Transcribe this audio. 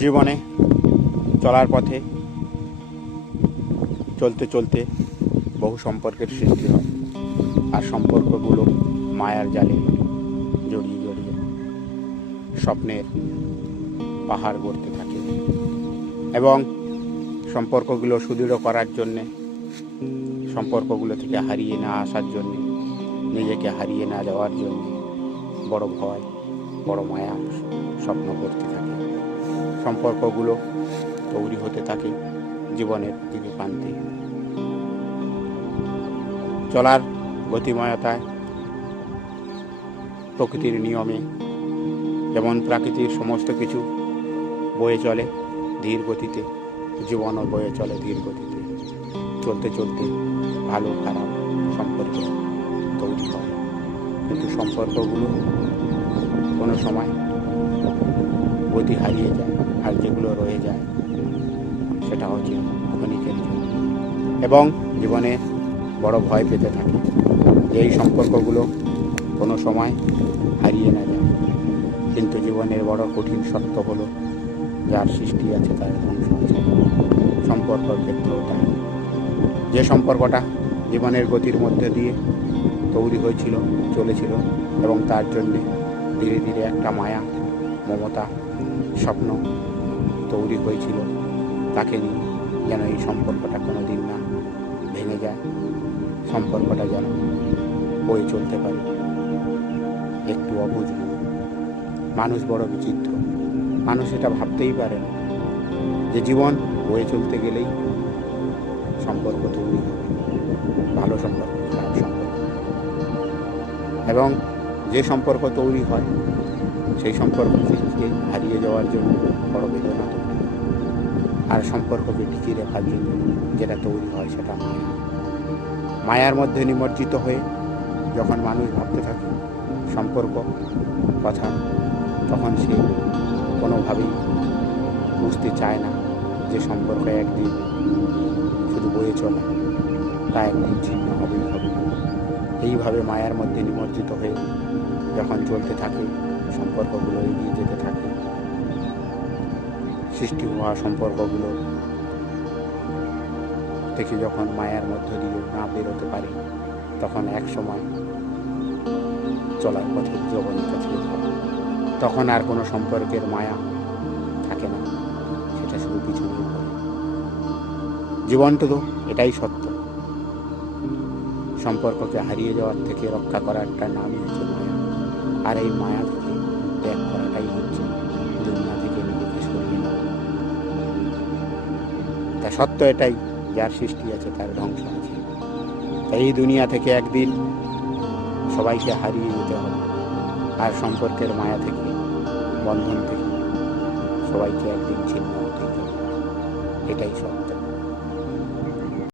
জীবনে চলার পথে চলতে চলতে বহু সম্পর্কের সৃষ্টি হয়, আর সম্পর্কগুলো মায়ার জালে জড়িয়ে জড়িয়ে স্বপ্নের পাহাড় গড়তে থাকে। এবং সম্পর্কগুলো সুদৃঢ় করার জন্যে, সম্পর্কগুলো থেকে হারিয়ে না আসার জন্যে, নিজেকে হারিয়ে না যাওয়ার জন্যে বড় ভয়, বড় মায়া স্বপ্ন করতে থাকে। সম্পর্কগুলো তৈরি হতে থাকে জীবনের প্রতিটি প্রান্তে। চলার গতিময়তায়, প্রকৃতির নিয়মে, যেমন প্রাকৃতিক সমস্ত কিছু বয়ে চলে ধীর গতিতে, জীবনও বয়ে চলে ধীর গতিতে। চলতে চলতে ভালো খারাপ সম্পর্ক তৈরি হয়, কিন্তু সম্পর্কগুলো কোনো সময় গতি হারিয়ে যায়, আর যেগুলো রয়ে যায় সেটা হচ্ছে ক্ষণিকের জন্য। এবং জীবনে বড় ভয় পেতে থাকে যে এই সম্পর্কগুলো কোনো সময় হারিয়ে না যায়। কিন্তু জীবনের বড় কঠিন সত্য হলো, যার সৃষ্টি আছে তার ধ্বংস আছে। সম্পর্কের ক্ষেত্রেও তাই। যে সম্পর্কটা জীবনের গতির মধ্যে দিয়ে তৈরি হয়েছিল, চলেছিল, এবং তার জন্যে ধীরে ধীরে একটা মায়া, মমতা, স্বপ্ন তৈরি হয়েছিল, তাকে নিয়ে যেন এই সম্পর্কটা কোনো দিন না ভেঙে যায়, সম্পর্কটা যেন বয়ে চলতে পারে। একটু অবুঝ মানুষ বড় বিচিত্র। মানুষ এটা ভাবতেই পারে না যে জীবন বয়ে চলতে গেলেই সম্পর্ক তৈরি হবে, ভালো সম্পর্ক, খারাপ সম্পর্ক। এবং যে সম্পর্ক তৈরি হয় সেই সম্পর্ককে হারিয়ে যাওয়ার জন্য বড় বেদনা তৈরি হয়। আর সম্পর্ককে টিকিয়ে রাখার জন্য যেটা তৈরি হয় সেটা মায়া। মায়ার মধ্যে নিমজ্জিত হয়ে যখন মানুষ ভাবতে থাকে সম্পর্ক কথা, তখন সে কোনোভাবেই বুঝতে চায় না যে সম্পর্ক একদিন শুধু বয়ে চলে, তা একদিন ছিন্ন হবেই হবে। এইভাবে মায়ার মধ্যে নিমজ্জিত হয়ে যখন চলতে থাকে, সম্পর্কগুলো এগিয়ে যেতে থাকে, সৃষ্টি হওয়া সম্পর্কগুলো থেকে যখন মায়ার মধ্য দিয়ে না বেরোতে পারে, তখন এক সময় চলার পথে যবনিকা ছেড়ে থাকে। তখন আর কোনো সম্পর্কের মায়া থাকে না, সেটা শুধু পিছনে পড়ে। জীবনটা তো এটাই সত্য। সম্পর্ককে হারিয়ে যাওয়ার থেকে রক্ষা করারটা নামই হচ্ছে মায়া। আর এই মায়া থেকে ত্যাগ করাটাই হচ্ছে দুনিয়া থেকে নিজেকে সরিয়ে নেওয়া। তা সত্য এটাই, যার সৃষ্টি আছে তার ধ্বংস আছে। তাই এই দুনিয়া থেকে একদিন সবাইকে হারিয়ে যেতে হবে, আর সম্পর্কের মায়া থেকে, বন্ধন থেকে সবাইকে একদিন ছিন্ন হতে হবে। এটাই সত্য।